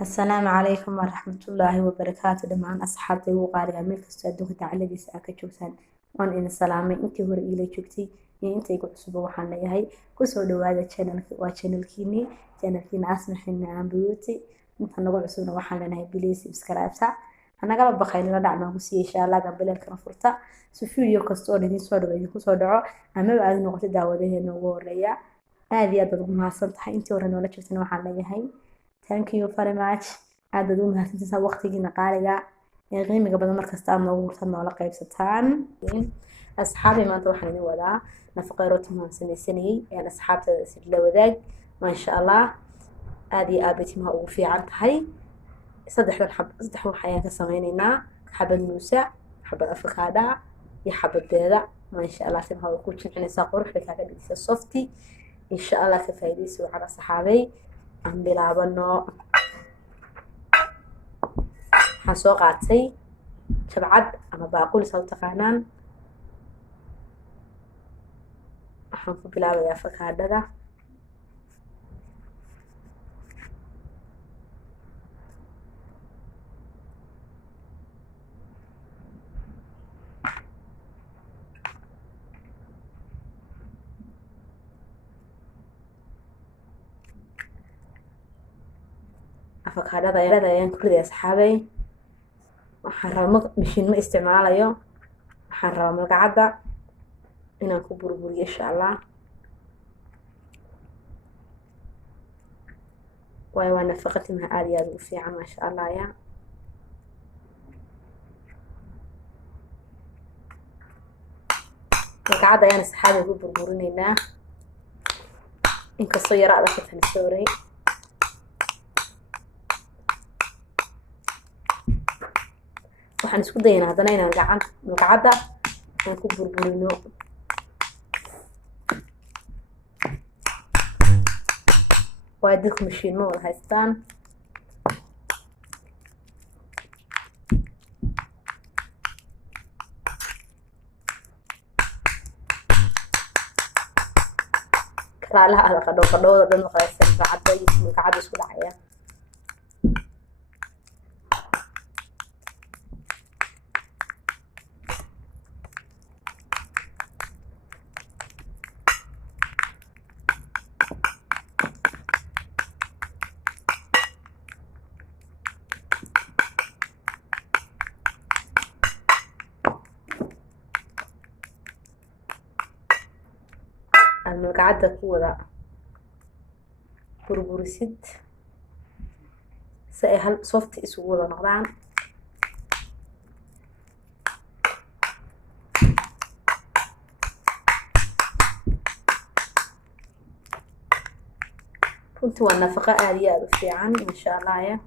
السلام عليكم ورحمة الله وبركاته دمان أصحابتي وقارئة ملك السادوك تعالى دي ساكا جوسان وان إن السلامة انتي هور إلي جوكتي انتي يقول عصبه وحان ليهي كسو دوادا channel كيني أسمحينا عن بيوتي انتا نقول عصبنا وحان لنهي بليسي بسكرابتا أنا قلب بخيلي ندعنا وسي إن شاء الله قبل الكنا فرطة سوفيو كستوري دي سودو بيدي كسو دعو أما بعد نقطة داوده نوغو ريا هذه أدو مهاصل تحي انتي ورانو لجوتنا وحان ليهي Thank you very much. aad u mahadsantahay waqtigiina qaaliga ee qiimiga badan markasta aad noogu hurtaan noola qaybsataan asxaabi maanta waxaan idin wadaa nafaqo rooti maan samaysanayay ee asxaabtada isla wadaag ma sha Allah aad iyo aad timaha ugu fiican tahay saddex wax ayaan ka sameynaynaa xabad muusa xabad afakaada iyo xabad beeda ma sha Allah timaha ku jilcinaysa quruxda kaaga dhigaysa softy in sha Allah ka faa'iideyso waxa asxaabay aan bilaabano waxaan soo qaatay jabcad ama baaquli soo taqaanaan waxaan ku bilaabayaa afakaadada afakaadada ayaan ku riday asxaabay waxaan rabaa mashiin ma isticmaalayo waxaan rabaa malgacada inaan ku burburiyo insha Allah waa nafaqo timaha aad iyo aad u fiican ma sha Allah ya malgacada ayaan asxaabay ku burburinaynaa inkastoo yara adag ka tanisooray waxaan isku daynaa hadana inaan malgacada aan ku burburino waa dadku mashiin ma wada haystaan kalaalaha ada qadhowda dhan maqaysan malgacada isku dhacaya المقعدة كودا بربورسيد سأهل صوفت اسودا نقدان كنت والنفقة آلية في عن ما شاء الله يا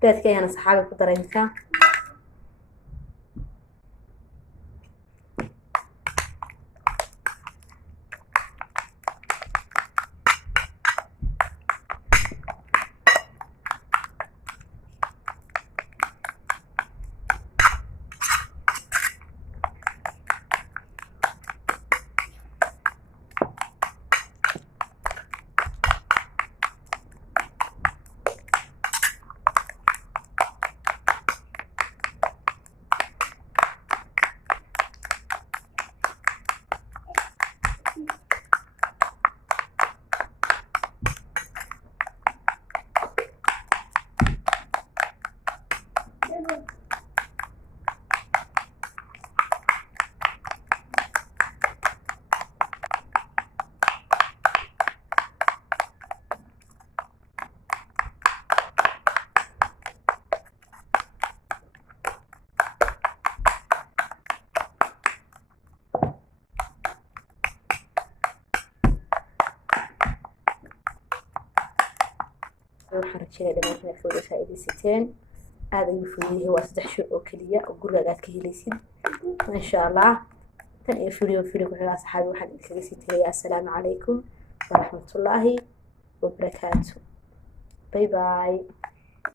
beedka ayaan asxaabi ku dareyntaa waxaan rajeynaya dhammaantiin inaad ka wada faa'iidaysateen aad ayuu fuduyahay waa 3 shay oo keliya oo gurigaaga aad ka helaysid insha allah tan iyo video ku xiga asxaabi waxaan idinkaga sii tagayaa assalaamu calaykum waraxmatullaahi wabarakaatuh bye bye